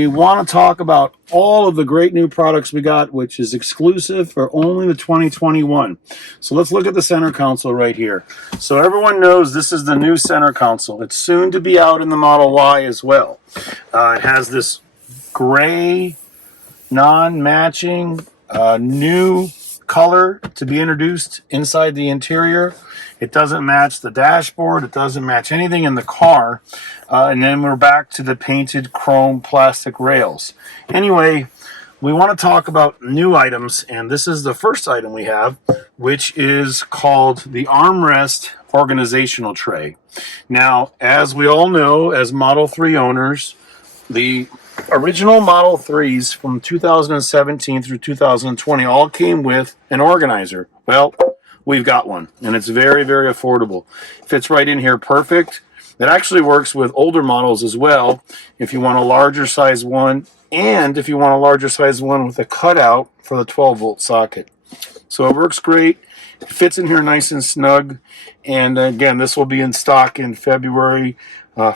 we want to talk about all of the great new products we got, which is exclusive for only the 2021. So let's look at the center console right here. So everyone knows this is the new center console. It's soon to be out in the Model Y as well. It has this gray, non-matching, new color to be introduced inside the interior. It doesn't match the dashboard. It doesn't match anything in the car. And then we're back to the painted chrome plastic rails. Anyway, we want to talk about new items, and this is the first item we have, which is called the armrest organizational tray. Now, as we all know, as Model 3 owners, the original Model 3s from 2017 through 2020 all came with an organizer. Well, we've got one, and it's very, very affordable. Fits right in here perfect. It actually works with older models as well, if you want a larger size one, and if you want a larger size one with a cutout for the 12-volt socket. So it works great. It fits in here nice and snug. And again, this will be in stock in February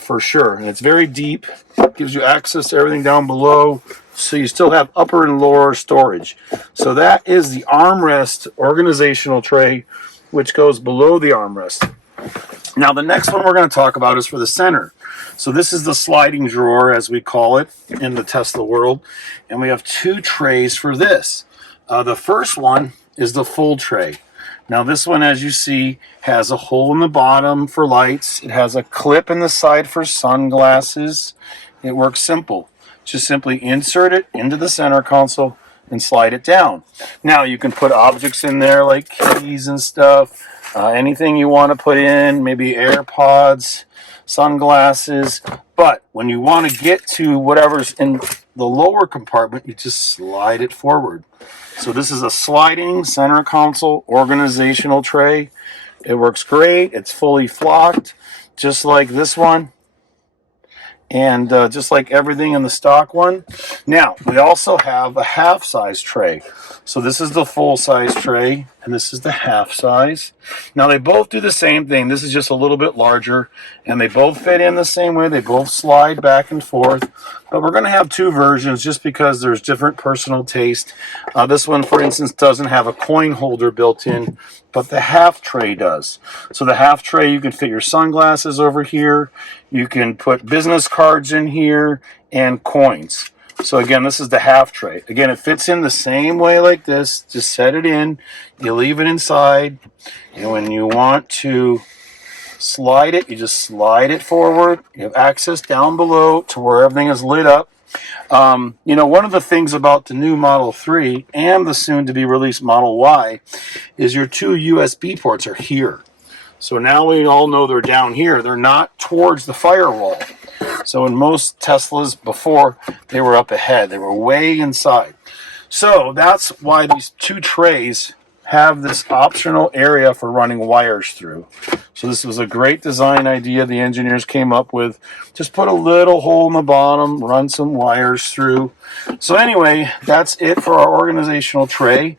for sure. And it's very deep. It gives you access to everything down below, so you still have upper and lower storage. So that is the armrest organizational tray, which goes below the armrest. Now the next one we're going to talk about is for the center. So this is the sliding drawer, as we call it in the Tesla world. And we have two trays for this. The first one is the full tray. Now this one, as you see, has a hole in the bottom for lights. It has a clip in the side for sunglasses. It works simple. Just simply insert it into the center console and slide it down. Now you can put objects in there like keys and stuff. Anything you want to put in, maybe AirPods, sunglasses. But when you want to get to whatever's in the lower compartment, you just slide it forward. So this is a sliding center console organizational tray. It works great. It's fully flocked, just like this one. And just like everything in the stock one. Now, we also have a half-size tray. So this is the full-size tray, and this is the half-size. Now, they both do the same thing. This is just a little bit larger, and they both fit in the same way. They both slide back and forth. But we're going to have two versions just because there's different personal taste. This one, for instance, doesn't have a coin holder built in, but the half tray does. So the half tray, you can fit your sunglasses over here. You can put business cards in here and coins. So again, this is the half tray. Again, it fits in the same way like this. Just set it in. You leave it inside. And when you want to slide it, you just slide it forward. You have access down below to where everything is lit up. You know, one of the things about the new Model 3 and the soon-to-be released Model Y is your two USB ports are here. So now we all know they're down here. They're not towards the firewall. So in most Teslas before, they were up ahead. They were way inside. So that's why these two trays have this optional area for running wires through. So this was a great design idea the engineers came up with. Just put a little hole in the bottom, run some wires through. So anyway, that's it for our organizational tray.